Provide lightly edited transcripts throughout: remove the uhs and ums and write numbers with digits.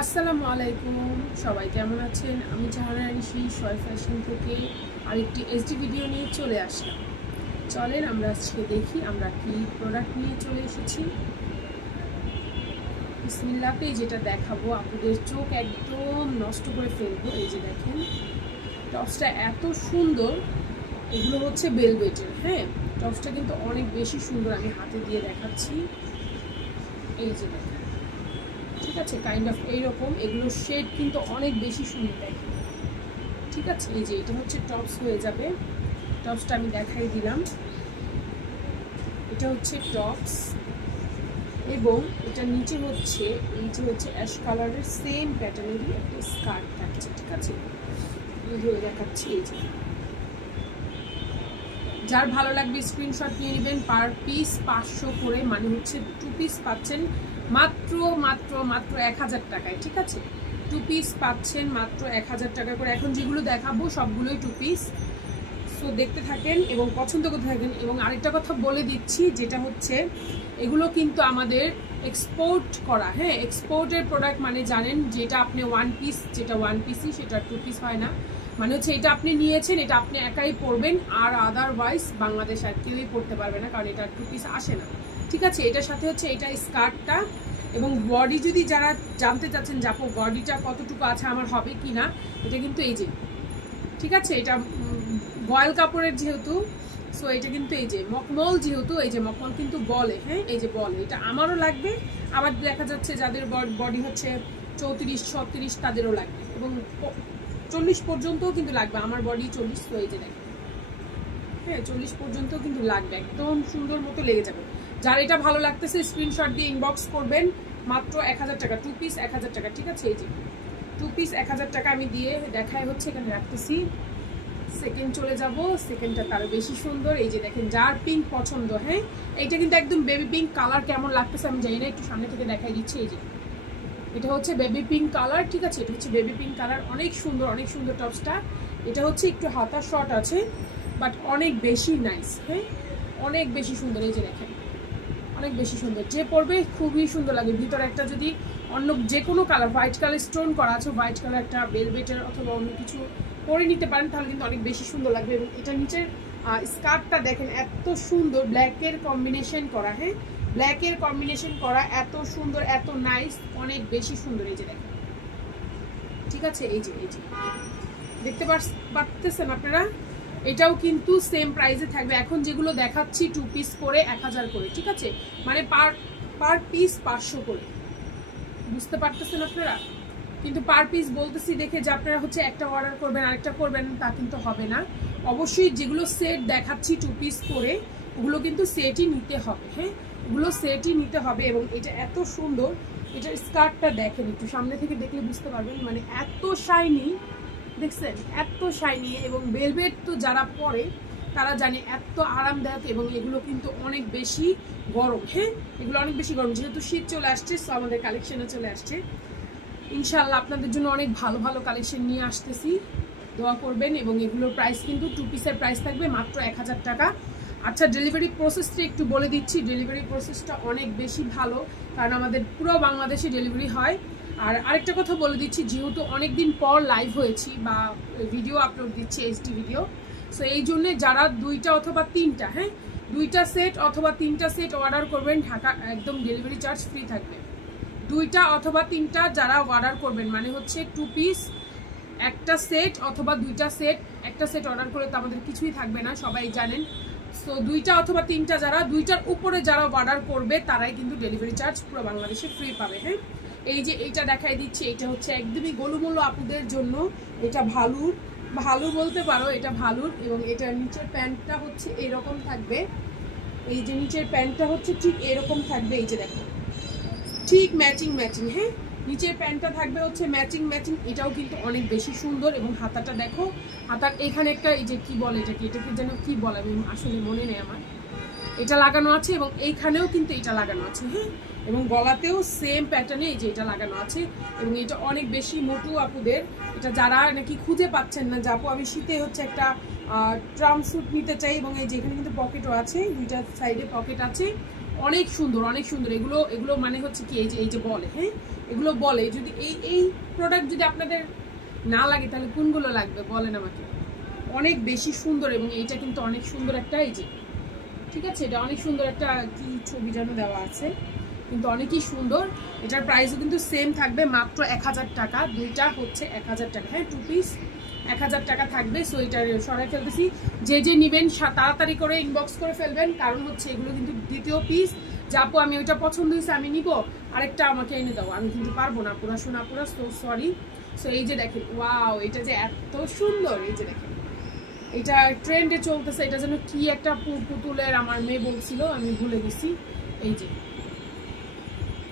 আসসালামু আলাইকুম, সবাই কেমন আছেন? আমি জাহানা ঋষি সয় ফ্যাশন থেকে আরেকটি এসডি ভিডিও নিয়ে চলে আসলাম। চলেন আমরা আজকে দেখি আমরা কি প্রোডাক্ট নিয়ে চলে এসেছি। বিসমিল্লাহতে যেটা দেখাবো আপনাদের চোখ একদম নষ্ট করে ফেলবো। এই যে দেখেন টপসটা এত সুন্দর, এগুলো হচ্ছে বেলভেটের। হ্যাঁ, টপসটা কিন্তু অনেক বেশি সুন্দর, আমি হাতে দিয়ে দেখাচ্ছি। এই যে দেখেন, ঠিক আছে, কাইন্ড অফ এইরকম, এগুলোর শেড কিন্তু অনেক বেশি সুন্দর দেখে। ঠিক আছে, এই যে এটা হচ্ছে টপস হয়ে যাবে। টপসটা আমি দেখাই দিলাম, এটা হচ্ছে টপস এবং এটা নিচে হচ্ছে এই যে হচ্ছে অ্যাশ কালারের সেম প্যাটার্নেরই একটা স্কার্ট থাকছে। ঠিক আছে, এই যে দেখাচ্ছি। এই যে যার ভালো লাগবে স্ক্রিনশট নিয়ে নেবেন। পার পিস 500 করে, মানে হচ্ছে 2 পিস পাচ্ছেন মাত্র 1000 টাকায়। ঠিক আছে, 2 পিস পাচ্ছেন মাত্র 1000 টাকা করে। এখন যেগুলো দেখাবো সবগুলোই 2 পিস। সো দেখতে থাকেন এবং পছন্দ করতে থাকেন। এবং আরেকটা কথা বলে দিচ্ছি, যেটা হচ্ছে এগুলো কিন্তু আমাদের এক্সপোর্ট করা। হ্যাঁ, এক্সপোর্টের প্রোডাক্ট, মানে জানেন যেটা আপনি 1 পিস, যেটা 1 পিসই, সেটা 2 পিস হয় না। মানে হচ্ছে এটা আপনি নিয়েছেন, এটা আপনি একাই পরবেন, আর আদারওয়াইজ বাংলাদেশ আর কেউই পরতে পারবে না, কারণ এটা 2 পিস আসে না। ঠিক আছে, এটার সাথে হচ্ছে এটা স্কার্টটা এবং বডি। যদি যারা জানতে চাচ্ছেন যে আপু বডিটা কতটুকু আছে, আমার হবে কি না, এটা কিন্তু এই যে, ঠিক আছে, এটা বয়েল কাপড়ের যেহেতু, সো এটা কিন্তু এই যে মকমল, যেহেতু এই যে মকমল কিন্তু বলে। হ্যাঁ, এই যে বলে, এটা আমারও লাগবে, আবার দেখা যাচ্ছে যাদের বডি হচ্ছে 34-36 তাদেরও লাগবে, এবং 40 পর্যন্তও কিন্তু লাগবে। আমার বডি 40, তো এই যে দেখেন, হ্যাঁ 40 পর্যন্ত কিন্তু লাগবে, একদম সুন্দর মতো লেগে যাবে। যার এটা ভালো লাগতেছে স্ক্রিনশট দিয়ে ইনবক্স করবেন। মাত্র 1000 টাকা, 2 পিস 1000 টাকা। ঠিক আছে, এই যে 2 পিস 1000 টাকা আমি দিয়ে দেখাই হচ্ছে, এখানে রাখতেছি। সেকেন্ড চলে যাব, সেকেন্ডটা তারও বেশি সুন্দর। এই যে দেখেন, যার পিঙ্ক পছন্দ, হ্যাঁ এইটা কিন্তু একদম বেবি পিঙ্ক কালার। কেমন লাগতেছে আমি জানি না, একটু সামনে থেকে দেখাই দিচ্ছি। এই যে এটা হচ্ছে বেবি পিঙ্ক কালার। ঠিক আছে, এটা হচ্ছে বেবি পিঙ্ক কালার, অনেক সুন্দর, অনেক সুন্দর টপসটা। এটা হচ্ছে একটু হাতা শর্ট আছে, বাট অনেক বেশি নাইস। হ্যাঁ, অনেক বেশি সুন্দর। এই যে দেখেন, অনেক বেশি সুন্দর, যে পরবে খুবই সুন্দর লাগে। ভিতরে একটা যদি অন্য যে কোনো কালার, হোয়াইট কালার স্টোন করা আছে, হোয়াইট কালার একটা বেলভেটের অথবা অন্য কিছু পরে নিতে পারেন, তাহলে কিন্তু অনেক বেশি সুন্দর লাগবে। এবং এটা নিচের স্কার্টটা দেখেন এত সুন্দর, ব্ল্যাকের কম্বিনেশন করা। হ্যাঁ, ব্ল্যাকের কম্বিনেশন করা, এত সুন্দর, এত নাইস, অনেক বেশি সুন্দর। এই যে দেখেন, ঠিক আছে, এই যে দেখতে পারতেছেন আপনারা, এটাও কিন্তু সেম প্রাইসে থাকবে। এখন যেগুলো দেখাচ্ছি 2 পিস করে 1000 করে। ঠিক আছে, মানে পার পিস 500 করে। বুঝতে পারতেছেন আপনারা? কিন্তু পার পিস বলতেছি দেখে যে আপনারা হচ্ছে একটা অর্ডার করবেন আরেকটা করবেন, তা কিন্তু হবে না। অবশ্যই যেগুলো সেট দেখাচ্ছি 2 পিস করে, ওগুলো কিন্তু সেটই নিতে হবে। হ্যাঁ, ওগুলো সেটই নিতে হবে। এবং এটা এত সুন্দর, এটার স্কার্টটা দেখেন, একটু সামনে থেকে দেখলে বুঝতে পারবেন, মানে এত শাইনি, দেখছেন এত শাইনি। এবং ভেলভেট তো যারা পরে তারা জানে এত আরামদায়ক, এবং এগুলো কিন্তু অনেক বেশি গরম। হ্যাঁ, এগুলো অনেক বেশি গরম, যেহেতু শীত চলে আসছে, সো আমাদের কালেকশনে চলে আসছে। ইনশাআল্লাহ আপনাদের জন্য অনেক ভালো ভালো কালেকশন নিয়ে আসতেছি, দোয়া করবেন। এবং এগুলোর প্রাইস কিন্তু 2 পিসের প্রাইস থাকবে মাত্র 1000 টাকা। আচ্ছা, ডেলিভারি প্রসেসটা একটু বলে দিচ্ছি। ডেলিভারি প্রসেসটা অনেক বেশি ভালো, কারণ আমাদের পুরো বাংলাদেশে ডেলিভারি হয়। আর আরেকটা কথা বলে দিচ্ছি, যেহেতু অনেকদিন পর লাইভ হয়েছি বা ভিডিও আপলোড দিচ্ছি, এইচডি ভিডিও, সো এই জন্যে যারা 2টা অথবা 3টা, হ্যাঁ 2টা সেট অথবা 3টা সেট অর্ডার করবেন, ঢাকা একদম ডেলিভারি চার্জ ফ্রি থাকবে। 2টা অথবা 3টা যারা অর্ডার করবেন, মানে হচ্ছে 2 পিস একটা সেট অথবা 2টা সেট, একটা সেট অর্ডার করলে তো আমাদের কিছুই থাকবে না, সবাই জানেন। সো 2টা অথবা 3টা, যারা 2টার উপরে যারা অর্ডার করবে, তারাই কিন্তু ডেলিভারি চার্জ পুরো বাংলাদেশে ফ্রি পাবে। হ্যাঁ, এই যে এইটা দেখাই দিচ্ছি, এটা হচ্ছে একদমই গোলুমোলো আপুদের জন্য। এটা ভালো বলতে পারো, এটা ভালুর। এবং এটা নিচের প্যান্টটা হচ্ছে এরকম থাকবে। এই যে নিচের প্যান্টটা হচ্ছে ঠিক এরকম থাকবে। এই যে দেখো, ঠিক ম্যাচিং। হ্যাঁ, নিচের প্যান্টটা থাকবে হচ্ছে ম্যাচিং। এটাও কিন্তু অনেক বেশি সুন্দর। এবং হাতাটা দেখো, হাতার এখানে একটা এই যে কি বলে এটাকে যেন কি বলে, আমি আসলে মনে নেই আমার, এটা লাগানো আছে। এবং এইখানেও কিন্তু এটা লাগানো আছে। হ্যাঁ, এবং গলাতেও সেম প্যাটার্নে এই যে এটা লাগানো আছে। এবং এটা অনেক বেশি মোটু আপুদের, এটা যারা নাকি খুঁজে পাচ্ছেন না যে আপু আমি শীতে হচ্ছে একটা ট্রাম স্যুট নিতে চাই, এবং এই যে এখানে কিন্তু পকেটও আছে, 2টা সাইডে পকেট আছে, অনেক সুন্দর, অনেক সুন্দর। এগুলো মানে হচ্ছে কি, এই যে বলে, হ্যাঁ এগুলো বলে। যদি এই প্রোডাক্ট যদি আপনাদের না লাগে তাহলে কোনগুলো লাগবে বলেন আমাকে। অনেক বেশি সুন্দর, এবং এইটা কিন্তু অনেক সুন্দর একটা, এই যে ঠিক আছে, এটা অনেক সুন্দর একটা কি ছবি যেন দেওয়া আছে, কিন্তু অনেকই সুন্দর। এটার প্রাইসও কিন্তু সেম থাকবে, মাত্র 1000 টাকা। দুইটা হচ্ছে 1000 টাকা, হ্যাঁ 2 পিস 1000 টাকা থাকবে। সো এটা সরাই ফেলতেছি, যে নেবেন তাড়াতাড়ি করে ইনবক্স করে ফেলবেন, কারণ হচ্ছে এগুলো কিন্তু দ্বিতীয় পিস। যাপো আমি ওইটা পছন্দ হয়েছে আমি নিব, আরেকটা আমাকে এনে দাও, আমি কিন্তু পারবো না পুরা শোনা পুরা, সো সরি। সো এই যে দেখেন, ওয়াও, এটা যে এত সুন্দর, এই যে দেখেন এটা ট্রেন্ডে চলতেছে। এটা যেন কি একটা পুতুলের, আমার মেয়ে বলছিল, আমি ভুলে গেছি। এই যে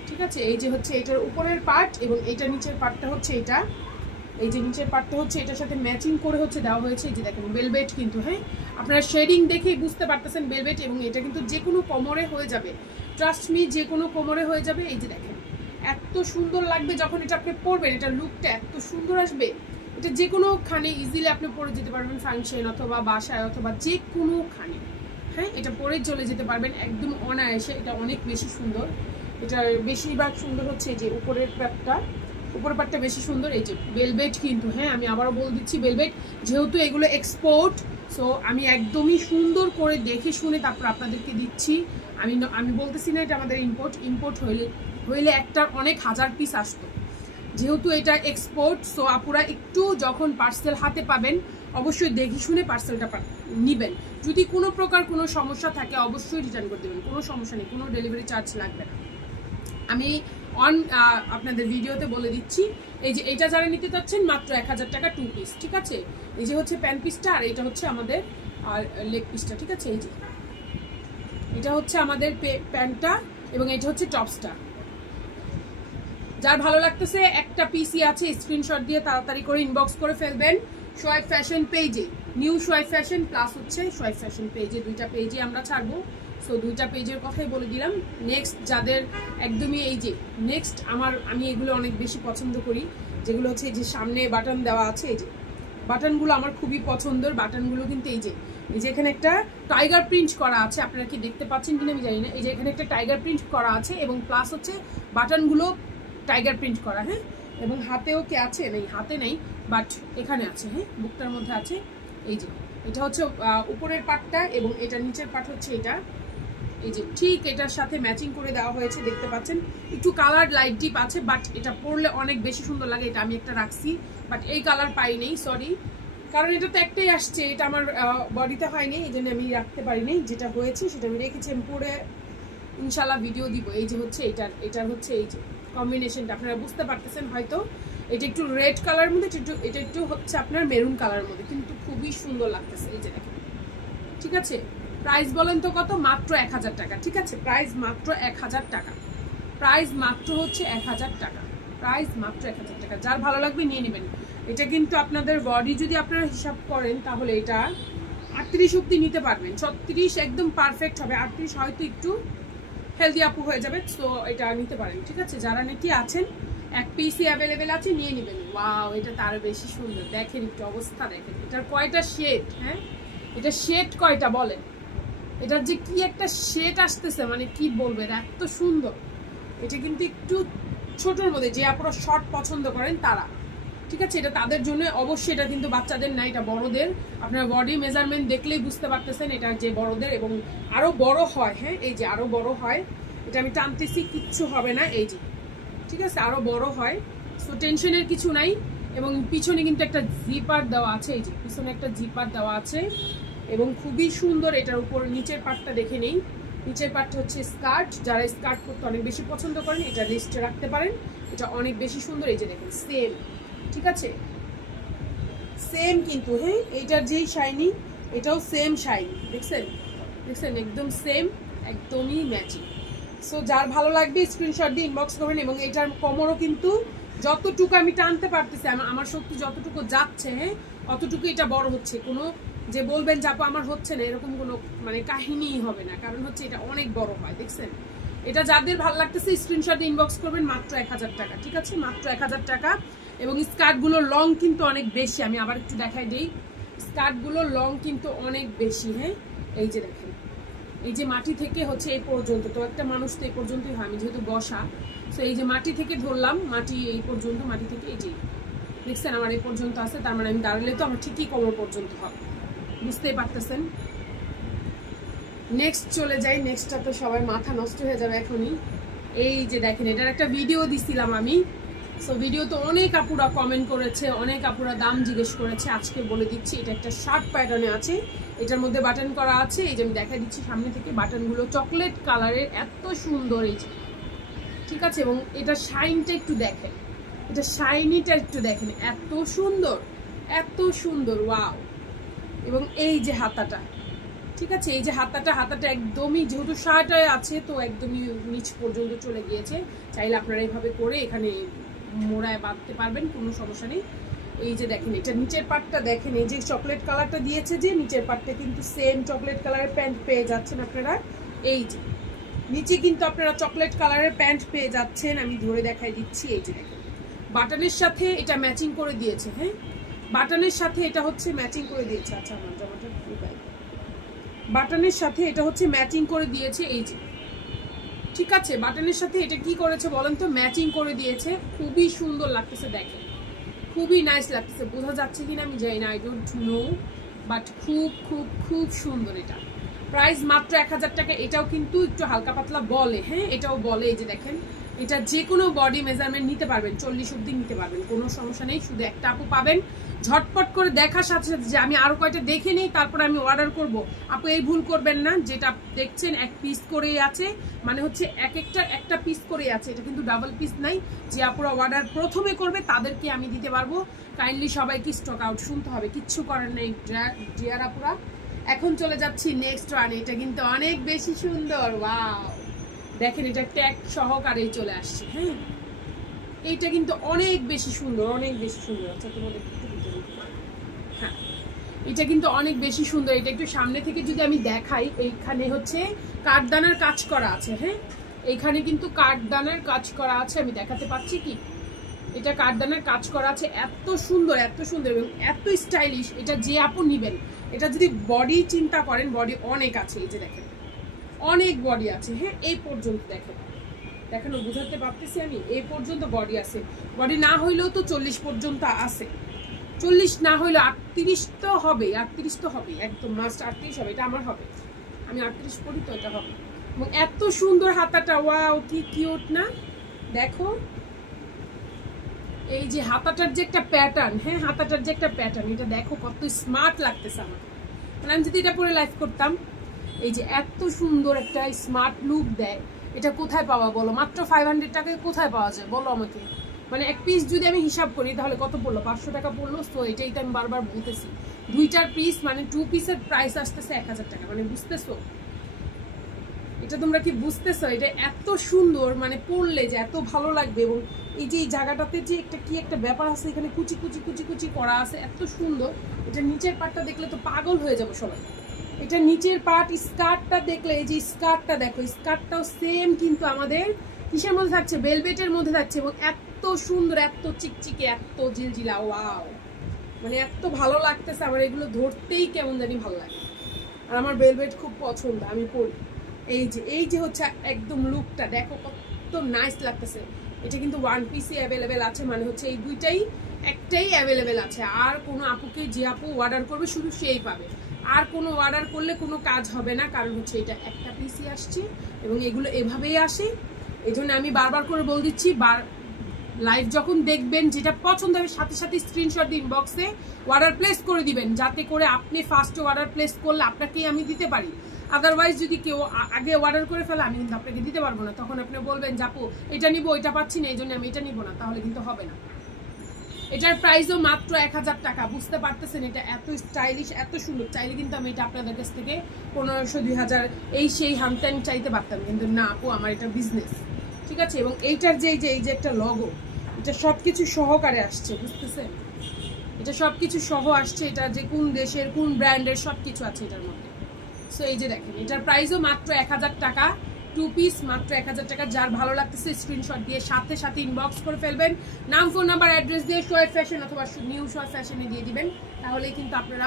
ঠিক আছে, এই যে হচ্ছে এটার উপরের পার্ট, এবং এইটা নিচের পার্টটা হচ্ছে এটা, এই যে নিচের পার্টটা হচ্ছে এটার সাথে ম্যাচিং করে হচ্ছে দেওয়া হয়েছে। এই যে দেখেন ভেলভেট কিন্তু, হ্যাঁ আপনারা শেডিং দেখেই বুঝতে পারতেছেন ভেলভেট, এবং এটা কিন্তু যে কোনো কোমরে হয়ে যাবে, ট্রাস্ট মি, যে কোনো কোমরে হয়ে যাবে। এই যে দেখেন এত সুন্দর লাগবে যখন এটা আপনি পরবেন, এটা লুকটা এত সুন্দর আসবে। এটা যে কোনোখানে ইজিলি আপনি পরে যেতে পারবেন, ফাংশন অথবা বাসায় অথবা যে কোনোখানে, হ্যাঁ এটা পরে চলে যেতে পারবেন একদম অনায়াসে। এটা অনেক বেশি সুন্দর। এটার বেশিরভাগ সুন্দর হচ্ছে যে উপরের পার্টটা বেশি সুন্দর। এই যে ভেলভেট কিন্তু, হ্যাঁ আমি আবারও বলে দিচ্ছি ভেলভেট, যেহেতু এগুলো এক্সপোর্ট, সো আমি একদমই সুন্দর করে দেখে শুনে তারপর আপনাদেরকে দিচ্ছি। আমি বলতেছি না এটা আমাদের ইম্পোর্ট হইলে একটার অনেক হাজার পিস আসতো, যেহেতু এটা এক্সপোর্ট। সো আপুরা একটু যখন পার্সেল হাতে পাবেন অবশ্যই দেখে শুনে পার্সেলটা নিবেন। যদি কোনো প্রকার কোনো সমস্যা থাকে অবশ্যই রিটার্ন করে দেবেন, কোনো সমস্যা নেই, কোনো ডেলিভারি চার্জ লাগবে না। আমি আপনাদের ভিডিওতে বলে দিচ্ছি। এই যে এটা যারা নিতে চাচ্ছেন মাত্র 1000 টাকা 2 পিস, ঠিক আছে। এই যে হচ্ছে প্যান্ট পিসটা, আর এটা হচ্ছে আমাদের লেগ পিসটা, ঠিক আছে। এই যে এটা হচ্ছে আমাদের প্যান্টটা, এবং এটা হচ্ছে টপসটা। যার ভালো লাগতেছে একটা পিসি আছে, স্ক্রিনশট দিয়ে তাড়াতাড়ি করে ইনবক্স করে ফেলবেন সোয়াইপ ফ্যাশন পেজে, নিউ সোয়াইপ ফ্যাশন প্লাস হচ্ছে সোয়াইপ ফ্যাশন পেজে, দুইটা পেজে আমরা ছাড়বো। সো দুইটা পেজের কথাই বলে দিলাম। নেক্সট যাদের একদমই এই যে নেক্সট আমি এগুলো অনেক বেশি পছন্দ করি, যেগুলো হচ্ছে এই যে সামনে বাটন দেওয়া আছে, এই যে বাটনগুলো আমার খুবই পছন্দের। বাটনগুলো কিন্তু এই যে এখানে একটা টাইগার প্রিন্ট করা আছে, আপনারা কি দেখতে পাচ্ছেন কিনা আমি জানি না। এই যে এখানে একটা টাইগার প্রিন্ট করা আছে, এবং প্লাস হচ্ছে বাটনগুলো টাইগার প্রিন্ট করা, হ্যাঁ। এবং হাতেও কি আছে, নেই হাতে নেই, বাট এখানে আছে, হ্যাঁ বুকটার মধ্যে আছে। এই যে এটা হচ্ছে উপরের পার্টটা, এবং এটা নিচের পার্ট হচ্ছে এটা। এই যে ঠিক এটার সাথে ম্যাচিং করে দেওয়া হয়েছে, দেখতে পাচ্ছেন। একটু কালার লাইট ডিপ আছে, বাট এটা পরলে অনেক বেশি সুন্দর লাগে। এটা আমি একটা রাখছি, বাট এই কালার পাই নেই, সরি, কারণ এটা তো একটাই আসছে, এটা আমার বডিতে হয়নি, এই জন্য আমি রাখতে পারিনি। যেটা হয়েছে সেটা আমি রেখেছি, আমি পরে ইনশাল্লাহ ভিডিও দিব। এই যে হচ্ছে এটার হচ্ছে এই যে কম্বিনেশনটা আপনারা বুঝতে পারতেছেন হয়তো। এটা একটু রেড কালার মধ্যে, এটা একটু হচ্ছে আপনার মেরুন কালারের মধ্যে, কিন্তু খুবই সুন্দর লাগতেছে। এই যে দেখেন, ঠিক আছে। প্রাইস বলেন তো কত? মাত্র 1000 টাকা, ঠিক আছে। প্রাইস মাত্র 1000 টাকা, প্রাইস মাত্র হচ্ছে 1000 টাকা, প্রাইস মাত্র 1000 টাকা। যার ভালো লাগবে নিয়ে নেবেন। এটা কিন্তু আপনাদের বডি যদি আপনারা হিসাব করেন তাহলে এটা 38 অব্দি নিতে পারবেন, 36 একদম পারফেক্ট হবে, 38 হয়তো একটু হেলদি আপু হয়ে যাবে। তো এটা নিতে পারেন, ঠিক আছে। যারা নাকি আছেন এক পিসি অ্যাভেলেবেল আছে নিয়ে নেবেন। ওয়াও, এটা তার বেশি সুন্দর, দেখেন একটু অবস্থা দেখেন। এটার কয়টা শেড, হ্যাঁ এটা শেড কয়টা বলেন, এটার যে কি একটা শেড আসতেছে, মানে কি বলবেন, এত সুন্দর। এটা কিন্তু একটু ছোটর মধ্যে, যে আপনারা শর্ট পছন্দ করেন তারা, ঠিক আছে, এটা তাদের জন্য অবশ্যই। এটা কিন্তু বাচ্চাদের না, এটা বড়দের। আপনার বডি মেজারমেন্ট দেখলেই বুঝতে পারতেছেন এটা যে বড়দের, এবং আরো বড় হয়, হ্যাঁ এই যে আরো বড় হয়। এটা আমি টানতেছি, কিচ্ছু হবে না, এই যে ঠিক আছে, আরো বড় হয়। সো টেনশনের কিছু নাই। এবং পিছনে কিন্তু একটা জিপার দেওয়া আছে, এই যে পিছনে একটা জিপার দেওয়া আছে, এবং খুবই সুন্দর। এটার উপর নিচের পার্টটা দেখে নেই, নিচের পার্টটা হচ্ছে স্কার্ট। যারা স্কার্ট করতে অনেক বেশি পছন্দ করেন এটা লিস্টে রাখতে পারেন, এটা অনেক বেশি সুন্দর। এই যে দেখেন সেম, ঠিক আছে, সেম কিন্তু, হ্যাঁ এইটার যেই শাইনি এটাও সেম শাইনি, দেখছেন একদম সেম, একদমই ম্যাচিং। সো যার ভালো লাগবে স্ক্রিনশট দিয়ে ইনবক্স করবেন। এবং এটার কোমরও কিন্তু যতটুকু আমি টানতে পারতেছি, আমার শক্তি যতটুকু যাচ্ছে, হ্যাঁ অতটুকু এটা বড় হচ্ছে। কোনো যে বলবেন যে আপু আমার হচ্ছে না, এরকম কোনো মানে কাহিনীই হবে না, কারণ হচ্ছে এটা অনেক বড় হয়, দেখছেন। এটা যাদের ভালো লাগতেছে স্ক্রিনশট দিয়ে ইনবক্স করবেন, মাত্র 1000 টাকা, ঠিক আছে, মাত্র 1000 টাকা। এবং স্কার্টগুলো লং কিন্তু অনেক বেশি, আমি আবার একটু দেখাই দিই। স্কার্টগুলো লং কিন্তু অনেক বেশি, হ্যাঁ এই যে দেখেন, এই যে মাটি থেকে হচ্ছে এই পর্যন্ত, তো একটা মানুষ তো এই পর্যন্তই হয়, আমি যেহেতু বসা, সো এই যে মাটি থেকে ধরলাম, মাটি এই পর্যন্ত, মাটি থেকে এই যে দেখছেন আমার এই পর্যন্ত আছে, তার মানে আমি দাঁড়ালে তো আমার ঠিকই কোমর পর্যন্ত হবে, বুঝতেই পারতেছেন। নেক্সট চলে যাই, নেক্সটটা তো সবাই মাথা নষ্ট হয়ে যাবে এখনই। এই যে দেখেন, এটার একটা ভিডিও দিছিলাম আমি। সো ভিডিও তো অনেক আপুরা কমেন্ট করেছে, অনেক আপুরা দাম জিজ্ঞেস করেছে, আজকে বলে দিচ্ছি। এটা একটা শার্ট প্যাটার্নে আছে, এটার মধ্যে বাটন করা আছে। এই যে আমি দেখা দিচ্ছি সামনে থেকে, বাটনগুলো চকলেট কালারের, এত সুন্দর এই যে, ঠিক আছে। এবং এটা শাইনটা একটু দেখেন, এটা শাইনিটা একটু দেখেন, এত সুন্দর, এত সুন্দর, ওয়াও। এবং এই যে হাতাটা, ঠিক আছে, এই যে হাতাটা একদমই, যেহেতু শার্ট আছে তো একদমই নিচ পর্যন্ত চলে গিয়েছে। চাইলে আপনারা এইভাবে করে এখানে মোড়ায় বাঁধতে পারবেন, কোনো সমস্যা নেই। এই যে দেখেন, এটা নিচের পাটটা দেখেন, এই যে চকলেট কালারটা দিয়েছে, যে নিচের পাটটা কিন্তু সেম চকলেট কালারের প্যান্ট পেয়ে যাচ্ছেন আপনারা। এই যে নিচে কিন্তু আপনারা চকলেট কালারের প্যান্ট পেয়ে যাচ্ছেন, আমি ধরে দেখাই দিচ্ছি। এই যে দেখেন, বাটনের সাথে এটা ম্যাচিং করে দিয়েছে, হ্যাঁ বাটনের সাথে এটা হচ্ছে ম্যাচিং করে দিয়েছে। আচ্ছা আমার জামাটা বাটনের সাথে এটা হচ্ছে ম্যাচিং করে দিয়েছে, এই যে, ঠিক আছে। বাটনের সাথে এটা কি করেছে বলেন তো, ম্যাচিং করে দিয়েছে। খুবই সুন্দর লাগতেছে, দেখেন খুবই নাইস লাগতেছে। বোঝা যাচ্ছে কিনা আমি জানি না, আই ডোন্ট নো, বাট খুব খুব খুব সুন্দর। এটা প্রাইস মাত্র 1000 টাকা। এটাও কিন্তু একটু হালকা পাতলা বলে, হ্যাঁ এটাও বলে। এই যে দেখেন, এটা যে কোনো বডি মেজারমেন্ট নিতে পারবেন, 40 অবধি নিতে পারবেন, কোনো সমস্যা নেই। শুধু একটা আপু পাবেন ঝটপট করে দেখার সাথে সাথে যে আমি আরো কয়টা দেখে নেই তারপরে আমি অর্ডার করব। আপু এই ভুল করবেন না, যেটা দেখছেন এক পিস করেই আছে, মানে হচ্ছে একটা পিস করেই আছে, এটা কিন্তু ডাবল পিস নাই। যে আপুরা অর্ডার প্রথমে করবে তাদেরকে আমি দিতে পারবো। কাইন্ডলি সবাইকে স্টক আউট শুনতে হবে, কিচ্ছু করার নেই ডিয়ার আপুরা। এখন চলে যাচ্ছি নেক্সট ওয়ান। এটা কিন্তু অনেক বেশি সুন্দর, ওয়াও দেখেন, এটা ট্যাগ সহকারেই চলে আসছে, হ্যাঁ এইটা কিন্তু অনেক বেশি সুন্দর, অনেক বেশি সুন্দর। আচ্ছা তোমাদের হ্যাঁ এটা কিন্তু অনেক বেশি সুন্দর। এটা একটু সামনে থেকে যদি আমি দেখাই, এইখানে হচ্ছে কাঠদানার কাজ করা আছে, হ্যাঁ এইখানে কিন্তু কাঠদানার কাজ করা আছে, আমি দেখাতে পাচ্ছি কি, এটা কাঠদানার কাজ করা আছে, এত সুন্দর, এত সুন্দর এবং এত স্টাইলিশ। এটা যে আপু নিবেন, এটা যদি বডি চিন্তা করেন, বডি অনেক আছে, এই যে দেখেন অনেক বডি আছে, হ্যাঁ এই পর্যন্ত দেখেন, দেখানো বুঝাতে পারতেছি আমি, এই পর্যন্ত বডি আছে। বডি না হইলেও তো 40 পর্যন্ত আছে, 40 না হইলে 38 তো হবে, 38 তো হবে, একদম মাস্ট 38 হবে। এটা আমার হবে, আমি 38 পড়ি তো, এটা হবে। এবং এত সুন্দর হাতাটা, ওয়াও কি কিউট না, দেখো এই যে হাতাটার যে একটা প্যাটার্ন, হ্যাঁ হাতাটার যে একটা প্যাটার্ন, এটা দেখো কত স্মার্ট লাগতেছে আমার। মানে আমি যদি এটা পরে লাইভ করতাম, এই যে এত সুন্দর একটা স্মার্ট লুক দেয়, এটা কোথায় পাওয়া বলো? মাত্র 500 টাকায় কোথায় পাওয়া যায় বলো আমাকে? মানে এক পিস যদি আমি হিসাব করি তাহলে কত পড়লো? 500 টাকা পড়লো। তো এটাই তো আমি বারবার বলতেছি, দুইটার পিস মানে 2 পিসের প্রাইস আসতেছে 1000 টাকা। মানে বুঝতেছো এটা, তোমরা কি বুঝতেছো? এটা এত সুন্দর, মানে পড়লে যে এত ভালো লাগবে। এবং এই যে এই জায়গাটাতে যে একটা কি একটা ব্যাপার আছে, এখানে কুচি কুচি কুচি কুচি করা আছে, এত সুন্দর। এটা নিচের পাটটা দেখলে তো পাগল হয়ে যাবো সবাই। এটা নিচের পাট, স্কার্টটা দেখলে, এই যে স্কার্টটা দেখো, স্কার্টটাও সেম কিন্তু আমাদের কিসের মধ্যে থাকছে, ভেলভেটের মধ্যে থাকছে। এবং এত সুন্দর, এত চিকচিকে, এত জিলজিলা, ওয়াও মানে এত ভালো লাগতেছে আমার। এগুলো ধরতেই কেমন জানি ভালো লাগে, আর আমার ভেলভেট খুব পছন্দ, আমি পরি। এই যে হচ্ছে একদম লুকটা দেখো কত নাইস লাগতেছে। এটা কিন্তু ওয়ান পিসই অ্যাভেলেবেল আছে, মানে হচ্ছে এই দুইটাই, একটাই অ্যাভেলেবেল আছে। আর কোনো আপুকে, যে আপু অর্ডার করবে শুধু সেই পাবে, আর কোনো অর্ডার করলে কোনো কাজ হবে না, কারণ হচ্ছে এটা একটা পিসই আসছে এবং এগুলো এভাবেই আসে। এই জন্য আমি বারবার করে বল দিচ্ছি, লাইভ যখন দেখবেন যেটা পছন্দ হবে সাথে সাথে স্ক্রিনশট দিয়ে ইনবক্সে অর্ডার প্লেস করে দিবেন, যাতে করে আপনি ফার্স্টে অর্ডার প্লেস করলে আপনাকেই আমি দিতে পারি। আদারওয়াইজ যদি কেউ আগে অর্ডার করে ফেলে, আমি কিন্তু আপনাকে দিতে পারবো না। তখন আপনি বলবেন যাপু এটা নিবো, এটা পাচ্ছি না, এই জন্য আমি এটা নিবো না, তাহলে কিন্তু হবে না। এটার প্রাইসও মাত্র 1000 টাকা। বুঝতে পারতেছেন এটা এত স্টাইলিশ, এত সুন্দর। চাইলে কিন্তু আমি এটা আপনাদের কাছ থেকে 1500 2000 এই সেই হামতেন চাইতে পারতাম, কিন্তু না আপু, আমার এটা বিজনেস, ঠিক আছে। এবং এইটার যে এই যে একটা লগো, এটা সবকিছু সহকারে আসছে, বুঝতেছেন? এটা সবকিছু সহ আসছে, এটা যে কোন দেশের কোন ব্র্যান্ডের সবকিছু আছে এটার মধ্যে। সো এই যে দেখেন, এটার প্রাইসও মাত্র 1000 টাকা। 2 পিস মাত্র 1000 টাকা। যার ভালো লাগতেছে স্ক্রিনশট দিয়ে সাথে সাথে ইনবক্স করে ফেলবেন, নাম ফোন নাম্বার অ্যাড্রেস দিয়ে শোয়েব ফ্যাশন অথবা নিউ শোয়েব ফ্যাশনে দিয়ে দিবেন, তাহলে কিন্তু আপনার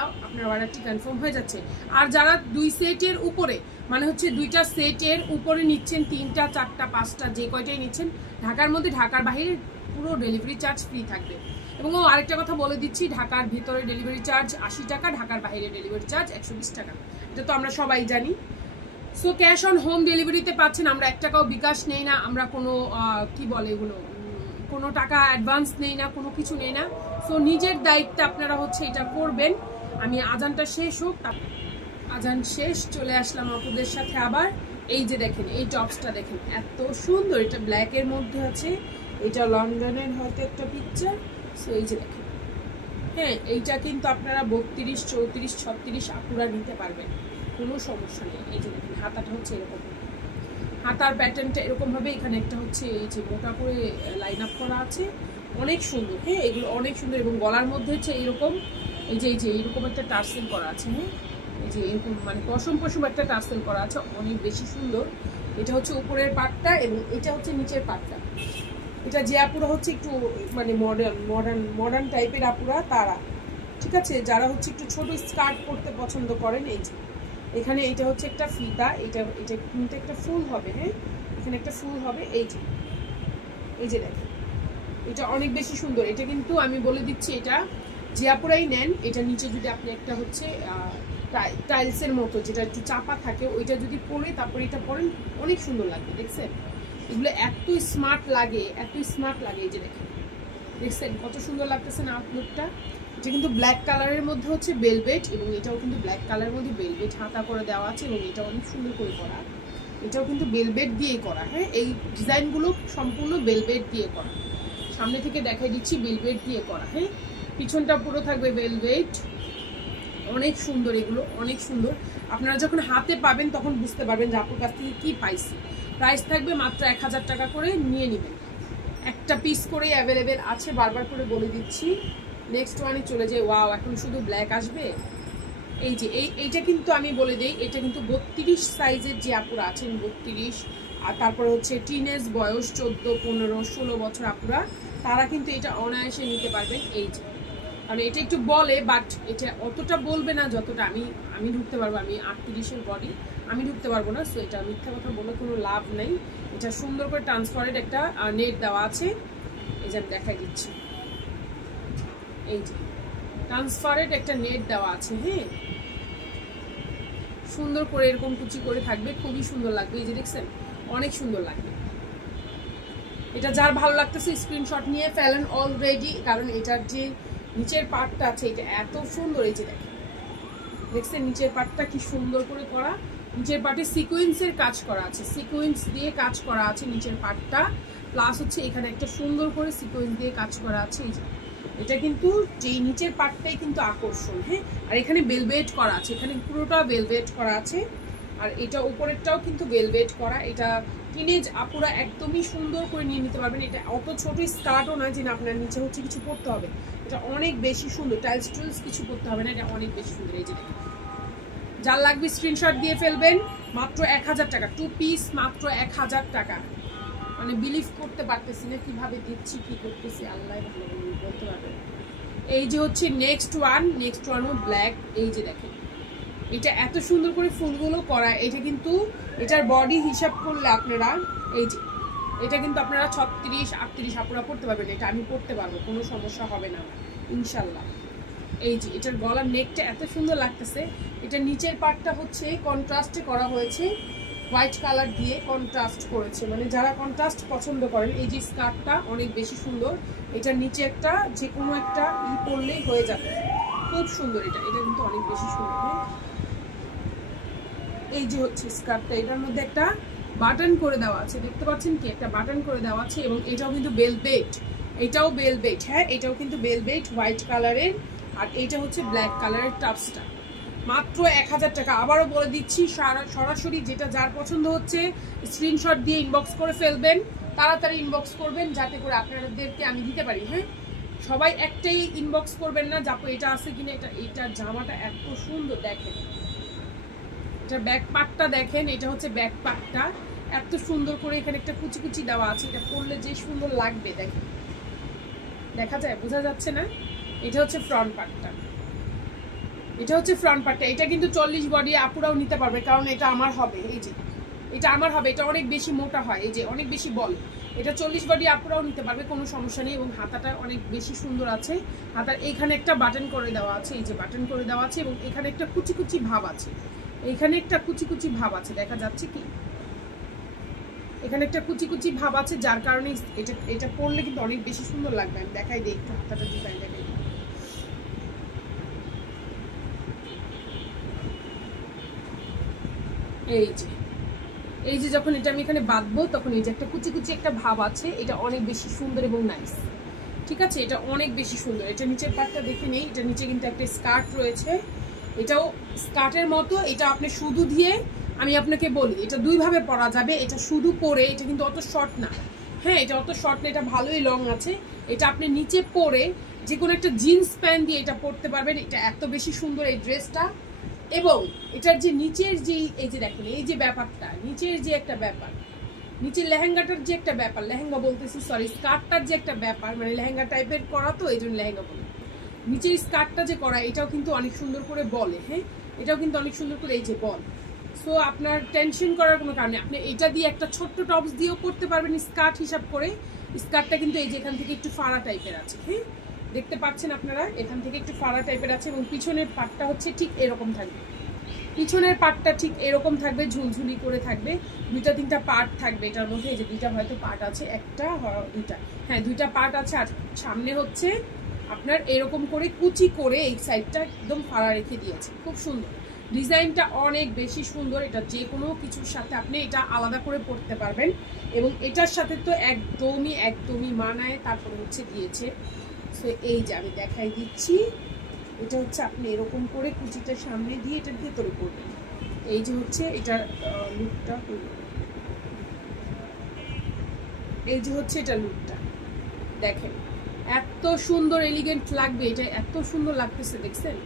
অর্ডারটি কনফার্ম হয়ে যাচ্ছে। আর যারা 2 সেটের উপরে মানে হচ্ছে 2টা সেটের উপরে নিচ্ছেন, 3টা 4টা 5টা যে কয়টাই নিচ্ছেন, ঢাকার মধ্যে ঢাকার বাইরে পুরো ডেলিভারি চার্জ ফ্রি থাকবে। এবং আরেকটা কথা বলে দিচ্ছি, ঢাকার ভিতরে ডেলিভারি চার্জ 80 টাকা, ঢাকার বাইরে ডেলিভারি চার্জ 120 টাকা, এটা তো আমরা সবাই জানি। সো ক্যাশ অন হোম ডেলিভারিতে পাচ্ছেন, আমরা 1 টাকাও বিকাশ নেই না, আমরা কোনো কি বলে এগুলো কোনো টাকা অ্যাডভান্স নেই না, কোনো কিছু নেই না। সো নিজের দায়িত্বে আপনারা হচ্ছে এটা করবেন। আমি আজানটা শেষ হোক, আজান শেষ চলে আসলাম আপনাদের সাথে আবার। এই যে দেখেন এই টপসটা দেখেন এত সুন্দর, এটা ব্ল্যাকের মধ্যে আছে, এটা লন্ডনের হয়তো একটা পিকচার। সো এই যে দেখেন, হ্যাঁ এইটা কিন্তু আপনারা 32, 34, 36 আপুরা নিতে পারবেন, কোনো সমস্যা নেই। এই যে দেখেন হাতাটা হচ্ছে এরকম, হাতার প্যাটার্নটা এরকম ভাবে, এখানে একটা হচ্ছে এই যে মোটা করে লাইন আপ করা আছে, অনেক সুন্দর। হ্যাঁ এগুলো অনেক সুন্দর, এবং গলার মধ্যে হচ্ছে এইরকম এই যে এইরকম একটা টার্সেল করা আছে। হ্যাঁ এই যে এরকম মানে পশম একটা টার্সেল করা আছে, অনেক বেশি সুন্দর। এটা হচ্ছে উপরের পাটটা এবং এটা হচ্ছে নিচের পাটটা। এটা যে আপুরা হচ্ছে একটু মানে মডার্ন টাইপের আপুরা তারা, ঠিক আছে, যারা হচ্ছে একটু ছোট স্কার্ট পরতে পছন্দ করেন, এই যে এখানে এটা হচ্ছে একটা ফিতা, এটা কিন্তু একটা ফুল হবে। হ্যাঁ এখানে একটা ফুল হবে, এই যে দেখেন এটা অনেক বেশি সুন্দর। এটা কিন্তু আমি বলে দিচ্ছি, এটা যে আপুরাই নেন, এটা নিচে যদি আপনি একটা হচ্ছে টাইলসের মতো যেটা একটু চাপা থাকে, ওইটা যদি পরে তারপরে এটা পরেন, অনেক সুন্দর লাগবে। দেখছেন এগুলো এত স্মার্ট লাগে, এত স্মার্ট লাগে। এই যে দেখছেন কত সুন্দর লাগতেছে না আউটলুকটা। এটা কিন্তু ব্ল্যাক কালারের মধ্যে হচ্ছে বেলভেট, এবং এটাও কিন্তু ব্ল্যাক কালারের মধ্যে বেলভেট হাতা করে দেওয়া আছে, এবং এটা অনেক সুন্দর করে করা, এটাও কিন্তু বেলভেট দিয়েই করা। হ্যাঁ এই ডিজাইনগুলো সম্পূর্ণ বেলভেট দিয়ে করা, সামনে থেকে দেখাই দিচ্ছি বেলভেট দিয়ে করা। হ্যাঁ পিছনটা পুরো থাকবে বেলভেট, অনেক সুন্দর, এগুলো অনেক সুন্দর। আপনারা যখন হাতে পাবেন তখন বুঝতে পারবেন যে আপুর কাছ থেকে কি পাইছি। প্রাইস থাকবে মাত্র 1000 টাকা করে, নিয়ে নেবেন। একটা পিস করেই অ্যাভেলেবেল আছে, বারবার করে বলে দিচ্ছি। নেক্সট ওয়ানে চলে যায়। ওয়াও, এখন শুধু ব্ল্যাক আসবে। এই যে এইটা কিন্তু আমি বলে দেই, এটা কিন্তু 32 সাইজের যে আপুরা আছেন, 32 আর তারপরে হচ্ছে টিনেজ বয়স 14, 15, 16 বছর আপুরা, তারা কিন্তু এটা অনায়াসে নিতে পারবেন। এই যে কারণ এটা একটু বলে, বাট এটা অতটা বলবে না যতটা আমি ঢুকতে পারবো। আমি 38-এর বডি, আমি ঢুকতে পারবো না। সো এটা মিথ্যা কথা বলে কোনো লাভ নেই। এটা সুন্দর করে ট্রান্সপারেন্ট একটা নেট দেওয়া আছে, এই যে আমি দেখাই দিচ্ছি। এই যে ট্রান্সপারেন্ট একটা নেট দেওয়া আছে। হ্যাঁ সুন্দর করে এরকম কুচি করে থাকবে, খুবই সুন্দর লাগবে। এই যে দেখছেন অনেক সুন্দর লাগবে। এটা যার ভালো লাগতেছে স্ক্রিনশট নিয়ে ফেলেন অলরেডি, কারণ এটার যে নিচের পার্টটা আছে এটা এত সুন্দর। এই যে দেখছেন নিচের পার্টটা কি সুন্দর করে করা, নিচের পার্টে সিকোয়েন্সের কাজ করা আছে, সিকোয়েন্স দিয়ে কাজ করা আছে নিচের পার্টটা, প্লাস হচ্ছে এখানে একটা সুন্দর করে সিকোয়েন্স দিয়ে কাজ করা আছে। এই যে এটা কিন্তু যেই নিচের পার্টটাই কিন্তু আকর্ষণ। হ্যাঁ আর এখানে বেলভেট করা আছে, এখানে পুরোটা বেলভেট করা আছে, আর এটা উপরেরটাও কিন্তু বেলভেট করা। এটা টিনেজ আপুরা একদমই সুন্দর করে নিয়ে নিতে পারবেন। এটা অত ছোট স্কার্টও না যে আপনার নিচে হচ্ছে কিছু পরতে হবে, এটা অনেক বেশি সুন্দর, টাইলস টুলস কিছু করতে হবে না, এটা অনেক বেশি সুন্দর। এই যে দেখেন যার লাগবে স্ক্রিনশট দিয়ে ফেলবেন, মাত্র 1000 টাকা 2 পিস, মাত্র 1000 টাকা। মানে বিলিভ করতে পারতেছি না কিভাবে দিচ্ছি, কি করতেছি, আল্লাহ ভালো বলতে পারবে। এই যে হচ্ছে নেক্সট ওয়ানও ব্ল্যাক। এই যে দেখেন এটা এত সুন্দর করে ফুলগুলো করা, এটা কিন্তু এটার বডি হিসাব করলে আপনারা এই যে এটা কিন্তু আপনারা 36-38 আপুরা পড়তে পারবেন। এটা আমি পড়তে পারবো, কোনো সমস্যা হবে না ইনশাল্লাহ। এই যে এটার গলার নেকটা এত সুন্দর লাগতেছে। এটা নিচের পার্টটা হচ্ছে কন্ট্রাস্টে করা হয়েছে, হোয়াইট কালার দিয়ে কন্ট্রাস্ট করেছে, মানে যারা কন্ট্রাস্ট পছন্দ করেন। এই যে স্কার্টটা অনেক বেশি সুন্দর, এটার নিচে একটা যে কোনো একটা পরলেই হয়ে যাবে, খুব সুন্দর। এটা কিন্তু অনেক বেশি সুন্দর। এই যে হচ্ছে স্কার্টটা, এটার মধ্যে একটা বাটন করে দেওয়া আছে, দেখতে পাচ্ছেন কি একটা বাটন করে দেওয়া আছে, এবং এটাও কিন্তু বেলভেট, এটাও বেলভেট। হ্যাঁ এটাও কিন্তু বেলভেট হোয়াইট কালারের, আর এইটা হচ্ছে ব্ল্যাক কালারের টপসটা। মাত্র 1000 টাকা। আবারও বলে দিচ্ছি, সরাসরি যেটা যার পছন্দ হচ্ছে স্ক্রিনশট দিয়ে ইনবক্স করে ফেলবেন, তাড়াতাড়ি ইনবক্স করবেন যাতে করে আপনাদেরকে আমি দিতে পারি। হ্যাঁ সবাই একটাই ইনবক্স করবেন না, যাপো এটা আছে কিনা। এটার জামাটা এত সুন্দর, দেখেন এটার ব্যাক পার্টটা দেখেন, এটা হচ্ছে ব্যাক পার্টটা, এত সুন্দর করে এখানে একটা কুচি কুচি দেওয়া আছে, এটা পরলে যে সুন্দর লাগবে দেখেন, দেখা যায় বোঝা যাচ্ছে না? এটা হচ্ছে ফ্রন্ট পার্টটা, এটা হচ্ছে ফ্রন্ট পার্টটা। এটা কিন্তু 40 বডি আপুরাও নিতে পারবে, কারণ এটা আমার হবে, এই যে এটা আমার হবে, এটা অনেক বেশি মোটা হয়, এই যে অনেক বেশি বল, এটা 40 বডি আপুরাও নিতে পারবে, কোনো সমস্যা নেই। এবং হাতাটা অনেক বেশি সুন্দর আছে, হাতার এইখানে একটা বাটন করে দেওয়া আছে, এই যে বাটন করে দেওয়া আছে, এবং এখানে একটা কুচি কুচি ভাব আছে, এইখানে একটা কুচি কুচি ভাব আছে, দেখা যাচ্ছে কি এখানে একটা কুচি কুচি ভাব আছে, যার কারণে এটা এটা পরলে কিন্তু অনেক বেশি সুন্দর লাগবে। আমি দেখাই দিই একটু হাতাটা ডিজাইন দেখাই, এই যে যখন এটা আমি এখানে বাঁধবো তখন এই যে একটা কুচি কুচি একটা ভাব আছে, এটা অনেক বেশি সুন্দর এবং নাইস, ঠিক আছে? এটা অনেক বেশি সুন্দর। এটা নিচের পাটটা দেখে নেই, এটা নিচে কিন্তু একটা স্কার্ট রয়েছে, এটাও স্কার্টের মতো। এটা আপনি শুধু দিয়ে, আমি আপনাকে বলি এটা দুইভাবে পরা যাবে, এটা শুধু পরে, এটা কিন্তু অত শর্ট না, হ্যাঁ এটা অত শর্ট না, এটা ভালোই লং আছে। এটা আপনি নিচে পরে যে কোনো একটা জিন্স প্যান্ট দিয়ে এটা পরতে পারবেন, এটা এত বেশি সুন্দর এই ড্রেসটা। এবং এটার যে নিচের যে এই যে দেখেন এই যে ব্যাপারটা, নিচের যে একটা ব্যাপার, নিচের লেহেঙ্গাটার যে একটা ব্যাপার, লেহেঙ্গা বলতেছি সরি, স্কার্টটার যে একটা ব্যাপার, মানে লেহেঙ্গা টাইপের করা তো এই জন্য লেহেঙ্গা বলে, নিচের স্কার্টটা যে করা এটাও কিন্তু অনেক সুন্দর করে বলে, হ্যাঁ এটাও কিন্তু অনেক সুন্দর করে এই যে বল। সো আপনার টেনশন করার কোনো কারণে, আপনি এটা দিয়ে একটা ছোট্ট টপস দিয়েও পরতে পারবেন স্কার্ট হিসাব করে। স্কার্টটা কিন্তু এই যে এখান থেকে একটু ফাড়া টাইপের আছে, হ্যাঁ দেখতে পাচ্ছেন আপনারা, এখান থেকে একটু ফাড়া টাইপের আছে, এবং পিছনের পাটটা হচ্ছে ঠিক এরকম থাকবে, পিছনের পার্টটা ঠিক এরকম থাকবে, ঝুলঝুলি করে থাকবে, দুইটা তিনটা পার্ট থাকবে এটার মধ্যে, এই যে দুইটা হয়তো পার্ট আছে, একটা দুইটা, হ্যাঁ দুইটা পার্ট আছে। আর সামনে হচ্ছে আপনার এরকম করে কুচি করে এই সাইডটা একদম ফাড়া রেখে দিয়েছে, খুব সুন্দর ডিজাইনটা, অনেক বেশি সুন্দর। এটা যে কোনো কিছুর সাথে আপনি এটা আলাদা করে পরতে পারবেন, এবং এটার সাথে তো একদমই মানায়। তারপরে হচ্ছে দিয়েছে, সো এই যে আমি দেখাই দিচ্ছি, এটা হচ্ছে আপনি এরকম করে কুচিটা সামনে দিয়ে এটা ভেতরে করবেন, এই যে হচ্ছে এটা লুকটা, এই যে হচ্ছে এটা লুকটা দেখেন, এত সুন্দর এলিগেন্ট লাগবে, এটা এত সুন্দর লাগতেছে দেখছেন।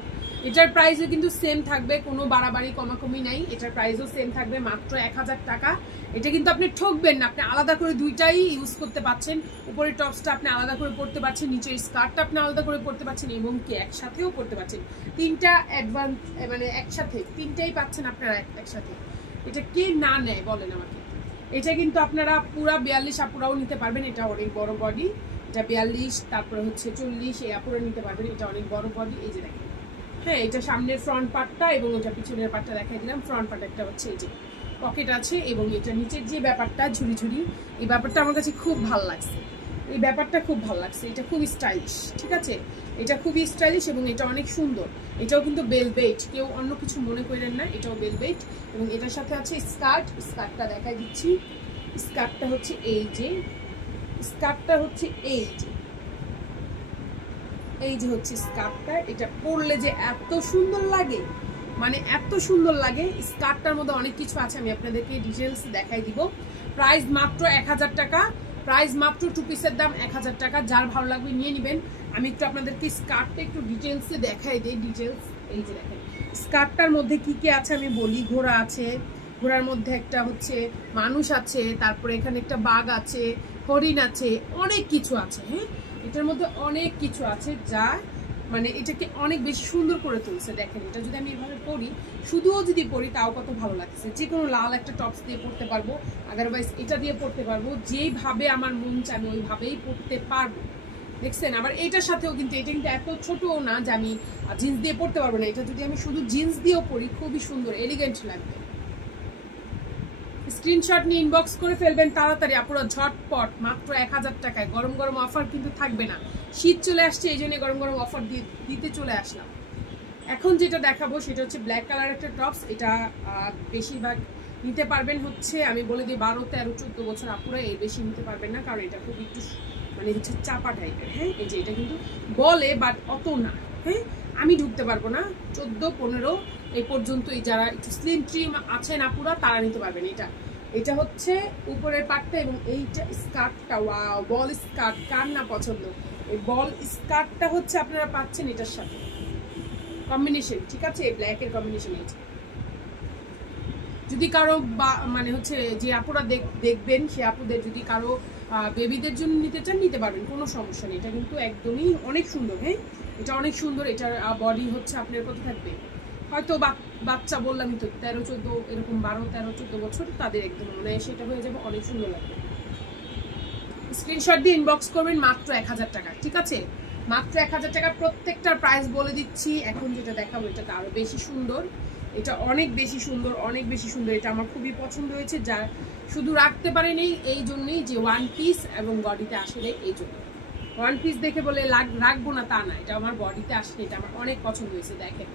এটার প্রাইসও কিন্তু সেম থাকবে, কোনো বাড়াবাড়ি কমাকমি নাই, এটার প্রাইসও সেম থাকবে মাত্র 1000 টাকা। এটা কিন্তু আপনি ঠকবেন না, আপনি আলাদা করে দুইটাই ইউজ করতে পারছেন, উপরের টপসটা আপনি আলাদা করে পরতে পারছেন, নিচের স্কার্টটা আপনি আলাদা করে পরতে পারছেন, এবং কি একসাথেও পরতে পারছেন, তিনটা অ্যাডভান্স মানে একসাথে তিনটাই পাচ্ছেন আপনারা একসাথে। এটা কে না নেয় বলেন আমাকে? এটা কিন্তু আপনারা পুরা 42 আপুরাও নিতে পারবেন, এটা অনেক বড় বডি, এটা 42, তারপরে হচ্ছে 40 এই আপুরা নিতে পারবেন, এটা অনেক বড় বডি। এই যে দেখেন, হ্যাঁ এটা সামনের ফ্রন্ট পার্টটা এবং এটা পিছনের পার্টটা দেখাই দিলাম। ফ্রন্ট পার্ট একটা হচ্ছে এই যে পকেট আছে, এবং এটা নিচের যে ব্যাপারটা ঝুড়ি ঝুড়ি, এই ব্যাপারটা আমার কাছে খুব ভালো লাগছে, এই ব্যাপারটা খুব ভালো লাগছে, এটা খুব স্টাইলিশ, ঠিক আছে এটা খুবই স্টাইলিশ এবং এটা অনেক সুন্দর। এটাও কিন্তু বেলভেট, কেউ অন্য কিছু মনে করেন না, এটাও বেলভেট। এবং এটার সাথে আছে স্কার্ট, স্কার্টটা দেখাই দিচ্ছি, স্কার্টটা হচ্ছে এই যে, স্কার্টটা হচ্ছে এই যে, এই যে হচ্ছে স্কার্টটা, এটা পরলে যে এত সুন্দর লাগে, মানে এত সুন্দর লাগে। স্কার্টটার মধ্যে অনেক কিছু আছে, আমি আপনাদেরকে ডিটেলস দেখাই দিব। প্রাইস মাত্র 1000 টাকা, প্রাইস মাত্র 2 পিসের দাম 1000 টাকা। যার ভালো লাগবে নিয়ে নেবেন। আমি একটু আপনাদেরকে স্কার্টটা একটু ডিটেলসে দেখাই দিই, ডিটেলস এই যে দেখেন স্কার্টটার মধ্যে কি কি আছে আমি বলি। ঘোড়া আছে, ঘোড়ার মধ্যে একটা হচ্ছে মানুষ আছে, তারপরে এখানে একটা বাঘ আছে, হরিণ আছে, অনেক কিছু আছে, হ্যাঁ এটার মধ্যে অনেক কিছু আছে, যা মানে এটাকে অনেক বেশি সুন্দর করে তুলছে। দেখেন এটা যদি আমি এভাবে পরি, শুধুও যদি পরি তাও কত ভালো লাগছে। যে কোনো লাল একটা টপস দিয়ে পরতে পারবো, আদারওয়াইজ এটা দিয়ে পরতে পারবো, যেইভাবে আমার মন চায় আমি ওইভাবেই পরতে পারবো। দেখছেন, আবার এটার সাথেও কিন্তু এটা কিন্তু এত ছোটও না যে আমি জিন্স দিয়ে পরতে পারবো না, এটা যদি আমি শুধু জিন্স দিয়েও পরি খুবই সুন্দর এলিগেন্ট লাগবে। স্ক্রিনশট নিয়ে ইনবক্স করে ফেলবেন তাড়াতাড়ি আপুরা, ঝটপট, মাত্র 1000 টাকায়। গরম গরম অফার কিন্তু থাকবে না, শীত চলে আসছে এই জন্য গরম গরম অফার দিতে চলে আসলাম। এখন যেটা দেখাবো সেটা হচ্ছে ব্ল্যাক কালার একটা টপস। এটা বেশিরভাগ নিতে পারবেন হচ্ছে আমি বলে দিই 12, 13, 14 বছর আপুরা, এর বেশি নিতে পারবেন না, কারণ এটা খুব একটু মানে হচ্ছে চাপা টাইপের। হ্যাঁ এই যে এটা কিন্তু বলে বাট অত না, হ্যাঁ আমি ঢুকতে পারবো না। 14, 15 এই পর্যন্তই যারা একটু স্লিম ট্রিম আছেন আপুরা তারা নিতে পারবেন। এটা হচ্ছে উপরের পাটটা এবং এইটা স্কার্টটা, ওয়াও বল স্কার্ট, কার না পছন্দ। এই বল স্কার্টটা হচ্ছে আপনারা পাচ্ছেন এটার সাথে কম্বিনেশন, ঠিক আছে ব্ল্যাক এর কম্বিনেশন। যদি কারো মানে হচ্ছে যে আপুরা দেখবেন সে আপুদের যদি কারো বেবিদের জন্য নিতে চান নিতে পারবেন, কোনো সমস্যা নেই। এটা কিন্তু একদমই অনেক সুন্দর। হ্যাঁ, এটা অনেক সুন্দর। এটার বডি হচ্ছে আপনার কত থাকবে, হয়তো বাচ্চা বললামই তো 13-14 এরকম 12-13-14 বছর, তাদের একদম মানে সেটা হয়ে যাবে, অনেক সুন্দর লাগবে। স্ক্রিনশট দিয়ে ইনবক্স করবেন মাত্র 1000 টাকা, ঠিক আছে? মাত্র 1000 টাকা। প্রত্যেকটার প্রাইস বলে দিচ্ছি। এখন যেটা দেখাবো এটা আরো বেশি সুন্দর, এটা অনেক বেশি সুন্দর, অনেক বেশি সুন্দর। এটা আমার খুবই পছন্দ হয়েছে, যা শুধু রাখতে পারেনি এই জন্যই যে ওয়ান পিস এবং বডিতে আসলে এই জন্য। ওয়ান পিস দেখে বলে রাখবো না তা না, এটা আমার বডিতে আসলে এটা আমার অনেক পছন্দ হয়েছে। দেখেন,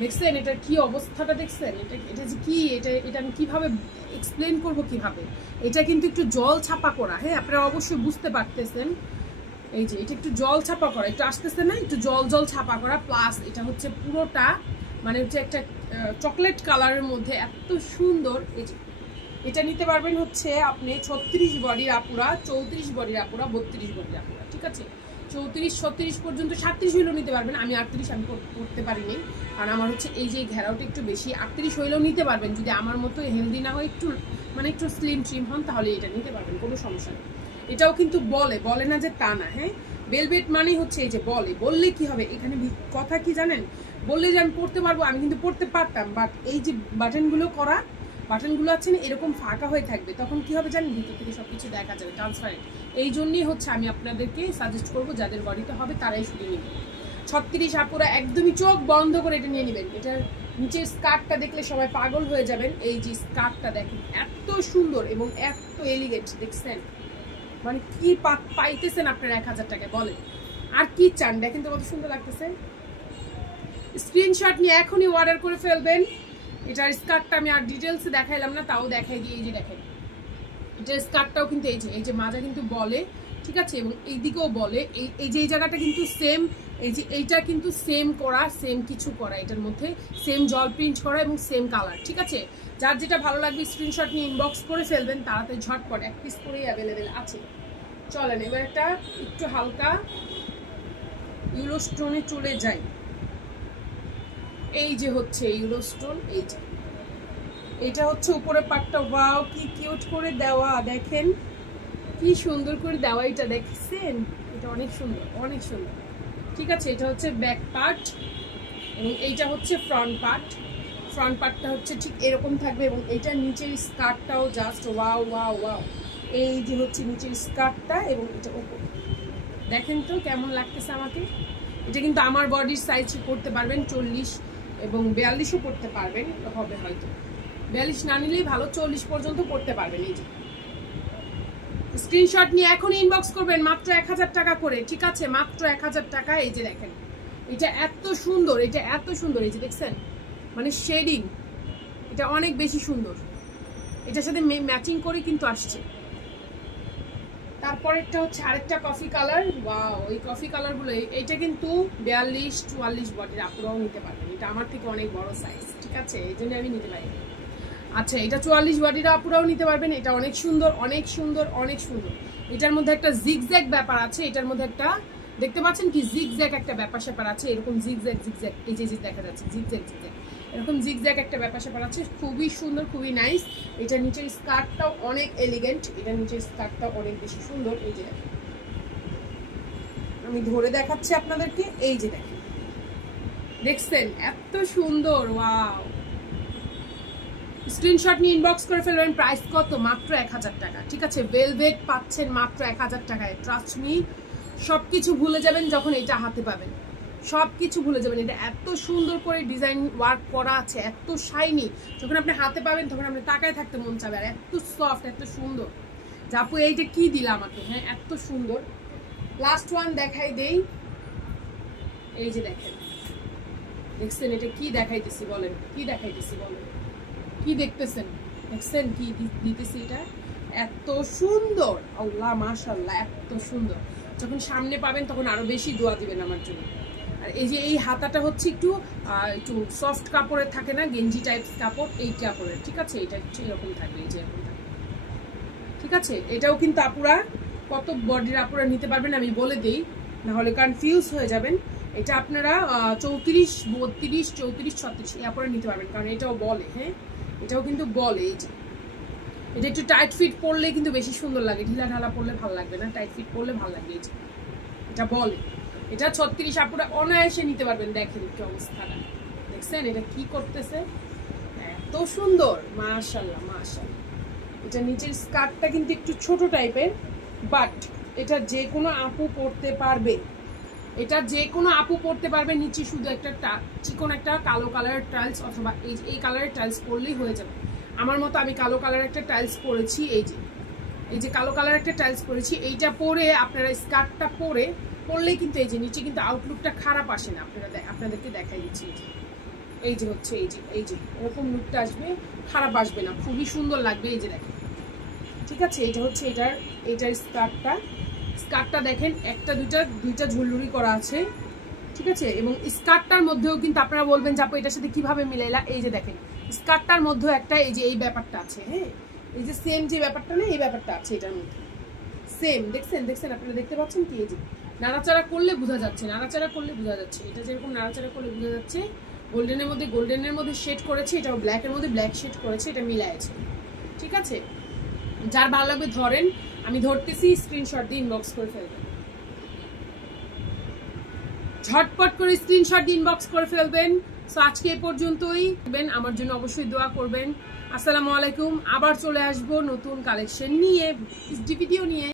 দেখছেন এটা কি অবস্থাটা, দেখছেন এটা যে কি, এটা আমি কিভাবে এক্সপ্লেন করবো কিভাবে। এটা কিন্তু একটু জল ছাপা করা। হ্যাঁ, আপনারা অবশ্যই বুঝতে পারতেছেন। এই যে এটা একটু জল ছাপা করা, একটু আসতেছে না, একটু জল ছাপা করা, প্লাস এটা হচ্ছে পুরোটা মানে হচ্ছে একটা চকলেট কালারের মধ্যে এত সুন্দর। এই যে এটা নিতে পারবেন হচ্ছে আপনি 36 বডির আপুরা, 34 বডির আপুরা, 32 বডির আপুরা, ঠিক আছে? 34-36 পর্যন্ত, 37 হইলেও নিতে পারবেন। আমি 38 আমি করতে পারিনি, কারণ আমার হচ্ছে এই যে ঘেরাওটা একটু বেশি। 38 হইলেও নিতে পারবেন, যদি আমার মতো হেলদি না হয়, একটু মানে একটু স্লিম ট্রিম হন, তাহলে এটা নিতে পারবেন, কোনো সমস্যা নেই। এটাও কিন্তু বলে না যে তা না। হ্যাঁ, বেলভেট মানেই হচ্ছে এই যে বললে কি হবে, এখানে কথা কি জানেন, বললে যে আমি পড়তে পারবো, আমি কিন্তু পড়তে পারতাম, বাট এই যে বাটনগুলো আছে না, এরকম ফাঁকা হয়ে থাকবে, তখন কি হবে জানেন, ভিতর থেকে সবকিছু দেখা যাবে ট্রান্সপারেন্ট। এই জন্যই হচ্ছে আমি আপনাদেরকে সাজেস্ট করবো যাদের বডিতে হবে তারাই শুধু নেবেন। 36 আপুরা একদমই চোখ বন্ধ করে এটা নিয়ে নেবেন। এটার নিচের স্কার্টটা দেখলে সবাই পাগল হয়ে যাবেন। এই যে স্কার্টটা দেখেন, এত সুন্দর এবং এত এলিগেন্ট, দেখছেন? মানে কি পাইতেছেন আপনার 1000 টাকায়, বলেন আর কি চান? দেখেন তো কত সুন্দর লাগতেছে। স্ক্রিনশট নিয়ে এখনই অর্ডার করে ফেলবেন। এটার স্কার্টটা আমি আর ডিটেলসে দেখাইলাম না, তাও দেখাই দিই। এই যে দেখেন, এটার স্কার্টটাও কিন্তু এই যে মাজা কিন্তু বলে, ঠিক আছে? এবং এই দিকেও বলে, এই যে এই জায়গাটা কিন্তু সেম, এই যে এইটা কিন্তু সেম করা, সেম কিছু করা, এটার মধ্যে সেম জল প্রিন্ট করা এবং সেম কালার, ঠিক আছে? যার যেটা ভালো লাগবে স্ক্রিনশট নিয়ে ইনবক্স করে ফেলবেন, তাড়াতাড়ি ঝটপট, এক পিস করেই অ্যাভেলেবেল আছে। চলেন এবার একটা একটু হালকা ইউরো স্টোনে চলে যাই। এই যে হচ্ছে ইউরো স্টোন, এই যে এটা হচ্ছে উপরে পাটটা, ওয়াও কি কিউট করে দেওয়া, দেখেন কি সুন্দর করে দেওয়া, এটা দেখছেন? এটা অনেক সুন্দর, অনেক সুন্দর, ঠিক আছে? এটা হচ্ছে ব্যাক পার্ট এবং এইটা হচ্ছে ফ্রন্ট পার্ট। ফ্রন্ট পার্টটা হচ্ছে ঠিক এরকম থাকবে এবং এইটার নিচের স্কার্টটাও জাস্ট ওয়াও ওয়াও ওয়াও। এই যে হচ্ছে নিচের স্কার্টটা এবং এটা উপর, দেখেন তো কেমন লাগতেছে আমাকে। এটা কিন্তু আমার বডির সাইজ করতে পারবেন, 40 এবং 42ও পড়তে পারবেন, হবে হয়তো 42 না নিলেই ভালো, 40 পর্যন্ত পড়তে পারবেন। এই যে স্ক্রিনশট নিয়ে এখন ইনবক্স করবেন মাত্র 1000 টাকা করে, ঠিক আছে? মাত্র 1000 টাকা। এই যে দেখেন, এটা এত সুন্দর, এটা এত সুন্দর, এই যে দেখছেন মানে শেডিং, এটা অনেক বেশি সুন্দর। এটার সাথে ম্যাচিং করে কিন্তু আসছে। তারপরেরটা হচ্ছে আরেকটা কফি কালার, ওয়াও, ওই কফি কালারগুলো, এটা কিন্তু 42-44 বডির আপুরাও নিতে পারবেন। এটা আমার থেকে অনেক বড় সাইজ, ঠিক আছে? এই জন্য আমি নিতে পারি। আচ্ছা, এটা 44 বডির আপুরাও নিতে পারবেন। এটা অনেক সুন্দর, অনেক সুন্দর, অনেক সুন্দর। এটার মধ্যে একটা জিগজ্যাগ ব্যাপার আছে, এটার মধ্যে একটা দেখতে পাচ্ছেন কি জিগজ্যাগ একটা ব্যাপার স্যাপার আছে, এরকম জিগজ্যাগ, এই যে দেখা যাচ্ছে জিগজ্যাগ, এরকম জিগজ্যাগ একটা ব্যাপার স্যাপার আছে, খুবই সুন্দর, খুবই নাইস। এটা নিচের স্কার্টটাও অনেক এলিগেন্ট, এটা নিচের স্কার্টটাও অনেক বেশি সুন্দর। এই যে আমি ধরে দেখাচ্ছি আপনাদেরকে, এই যে দেখেন, দেখছেন এত সুন্দর, ওয়াও। স্ক্রিনশট নিয়ে ইনবক্স করে ফেলবেন। প্রাইস কত? মাত্র 1000 টাকা, ঠিক আছে? ভেলভেট পাচ্ছেন মাত্র 1000 টাকায়। ট্রাস্ট মি, সবকিছু ভুলে যাবেন যখন এটা হাতে পাবেন, সবকিছু ভুলে যাবেন। এটা এত সুন্দর করে ডিজাইন ওয়ার্ক করা আছে, এত শাইনি, যখন আপনি হাতে পাবেন তখন আপনি তাকায় থাকতে মন চাবে, আর এত সফট, এত সুন্দর। জাপু এইটা কি দিলাম আমাকে, হ্যাঁ এত সুন্দর। লাস্ট ওয়ান দেখাই দেই, এই যে দেখেন, দেখছেন এটা কি দেখাইতেছি বলেন, কি দেখাইতেছি বলেন, কি দেখতেছেন? দেখছেন কি দিতেছি? এটা এত সুন্দর, আল্লাহ মাশাআল্লাহ, এত সুন্দর। যখন সামনে পাবেন তখন আরো বেশি দোয়া দিবেন আমার জন্য। আর এই যে এই হাতাটা হচ্ছে একটু সফট কাপড়ের থাকে না, গেঞ্জি টাইপস কাপড়, এই কাপড়ের, ঠিক আছে? এটা এরকম থাকবে, এই যে এরকম থাকবে, ঠিক আছে? এটাও কিন্তু আপুরা, কত বডির আপুরা নিতে পারবেন আমি বলে দিই, না হলে কনফিউজ হয়ে যাবেন। এটা আপনারা 34, 32, 34, 36 এই আপুরা নিতে পারবেন, কারণ এটাও বলে, হ্যাঁ এটাও কিন্তু বলে এই যে এটা একটু টাইট ফিট পরলে কিন্তু বেশি সুন্দর লাগে, ঢিলা ঢালা পরলে ভালো লাগবে না, টাইট ফিট পরলে ভালো লাগবে। এই যে এটা বলে, এটা 36 আপুরা অনায়াসে নিতে পারবেন। দেখেন কি অবস্থাটা, দেখছেন এটা কি করতেছে, এত সুন্দর, মাশাআল্লাহ মাশাআল্লাহ। এটা নিচের স্কার্টটা কিন্তু একটু ছোট টাইপের, বাট এটা যে কোনো আপু পরতে পারবে, এটা যে কোনো আপু পরতে পারবে। নিচে শুধু একটা চিকন একটা কালো কালারের টাইলস অথবা এই কালারের টাইলস পরলেই হয়ে যাবে। আমার মতো আমি কালো কালারের একটা টাইলস পরেছি, এই যে কালো কালারের একটা টাইলস পরেছি। এইটা পরে আপনারা স্কার্টটা পরলেই কিন্তু এই যে নিচে কিন্তু আউটলুকটা খারাপ আসে না। আপনাদেরকে দেখাই দিচ্ছি, এই যে হচ্ছে এই যে এরকম লুকটা আসবে, খারাপ আসবে না, খুবই সুন্দর লাগবে। এই যে দেখেন, ঠিক আছে, এটা হচ্ছে এটার স্কার্টটা দেখেন, একটা দুইটা ঝুলুরি করা আছে, ঠিক আছে। এবং স্কার্টটার মধ্যেও কিন্তু আপনারা বলবেন যে আপু এটার সাথে কিভাবে মিলাইলা। এই যে দেখেন স্কার্টটার মধ্যেও একটা এই যে এই ব্যাপারটা আছে, হ্যাঁ, এই যে সেম যে ব্যাপারটা না, এই ব্যাপারটা আছে এটার মধ্যে সেম। দেখছেন আপনারা দেখতে পাচ্ছেন কি, এই যে নাড়াচাড়া করলে বোঝা যাচ্ছে, এটা যেরকম নাড়াচাড়া করলে বোঝা যাচ্ছে। গোল্ডেনের মধ্যে শেড করেছে, এটাও ব্ল্যাকের মধ্যে ব্ল্যাক শেড করেছে, এটা মিলাইছে, ঠিক আছে। যার ভালো লাগবে ধরেন, আমি ধরতেছি, স্ক্রিনশট দিয়ে ইনবক্স করে ফেলবেন, ঝটপট করে স্ক্রিনশট দিয়ে ইনবক্স করে ফেলবেন। সো আজকে এই পর্যন্তই, আমার জন্য অবশ্যই দোয়া করবেন। আসসালামু আলাইকুম, আবার চলে আসবো নতুন কালেকশন নিয়ে, ভিডিও নিয়ে।